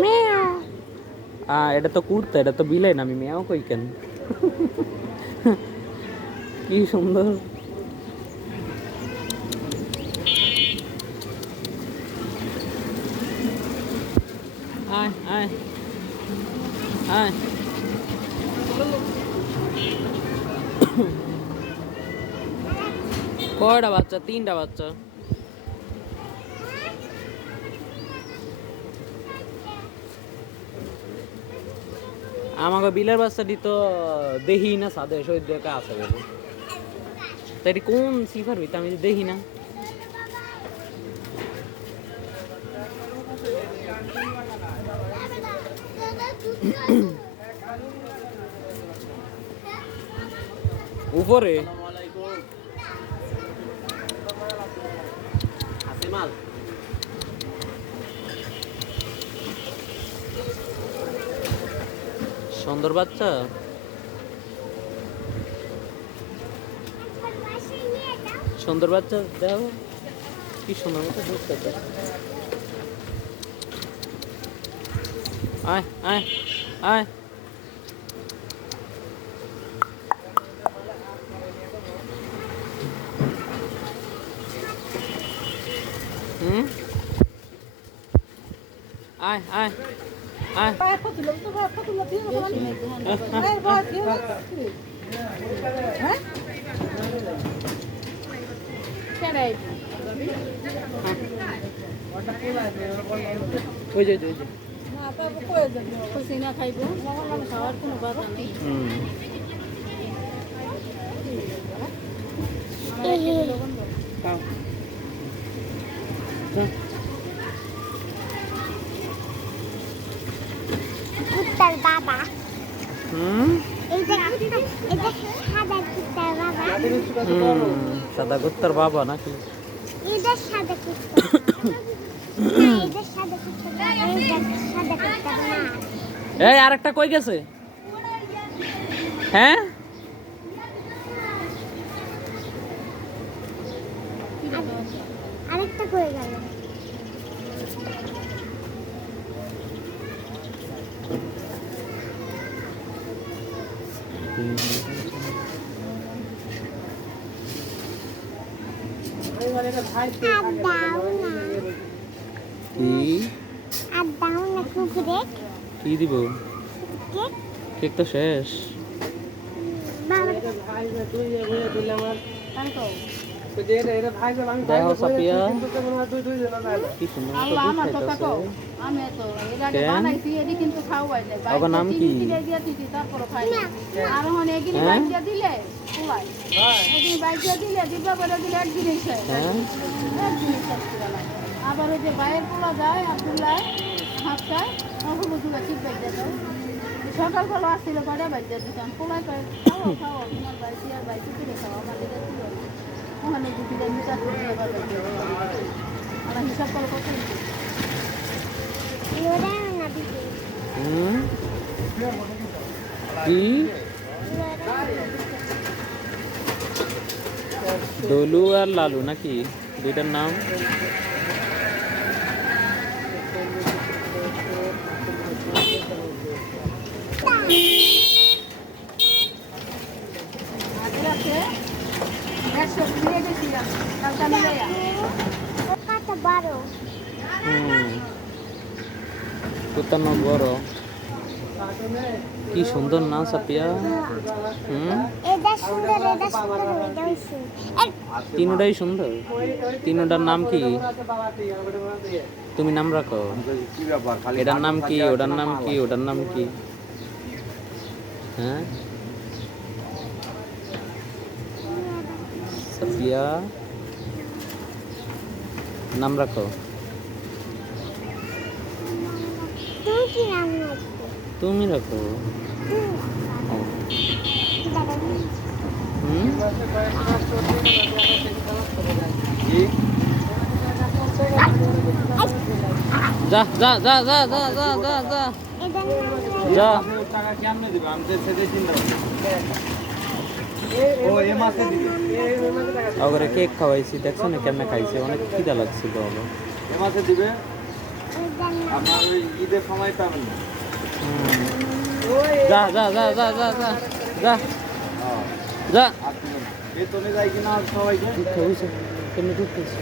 Miao. এটা তো কুর্তা, এটা তো বিলাই না, আমি মিয়াও কই কেন? কি সুন্দর। আয় আয় আয়। কয়টা বাচ্চা? 3টা বাচ্চা। আমাকে বিলের বাচ্চাটি তো দেখি না, সাদে শহীদ দেখা আছে বলে। তাই কোন সিফার হইতে আমি দেখি না। উপরে সুন্দর বাচ্চা। সুন্দর বাচ্চা দেখো কি সুন্দর মতো বুঝতে। আয় আয় আয়। আয় আয় আয়। ওই যে খাইব খাওয়ার কোনো কথা নেই। কুত্তার বাবা। সাদা কুত্তার বাবা নাকি? এটা সাদা কুত্তা। এটা সাদা কুত্তা। সাদা কুত্তা না। এই আরেকটা কই গেছে? হ্যাঁ আরেকটা কই গেল? কি দিব? কেক তো শেষ। দেখো সাপিয়া কি সুন্দর নাম কি? আবার ওই যে বাইরের পোলা যায় আব্দুল্লাহ হাফটায় সকালবেলা আসছিল কয়টা বাইরে দিতাম পোলায় কয় খাওয়া খাওয়া তোমার বাইরে আর বাইরে তুলে খাওয়া আমাদের ওখানে দুটিটা মিটার আমার হিসাব করে কত কি ডলু আর লালু নাকি দুইটার নাম? কুত্তার নাম বড়। কি সুন্দর না সাপিয়া? তিনটাই সুন্দর। তিনটার নাম কি? তুমি নাম রাখো। এটার নাম কি? ওটার নাম কি? ওটার নাম কি? হ্যাঁ সাপিয়া নাম রাখো। তুমি রাখো। যা যা যা যা যা যা যা যা যা। কেক খাওয়াইছি, দেখছো না কেমনে খাইছে? অনেক খিদা লাগছিল। ওইটার নাম আপনার ওই ঈদের সময় পাবেন না। যা যা যা যা যা যা যা হ্যাঁ, যা আর কোনো না। বেতনে যায় কিনা সবাইকে বুঝছো কেমনি ঢুকতেছে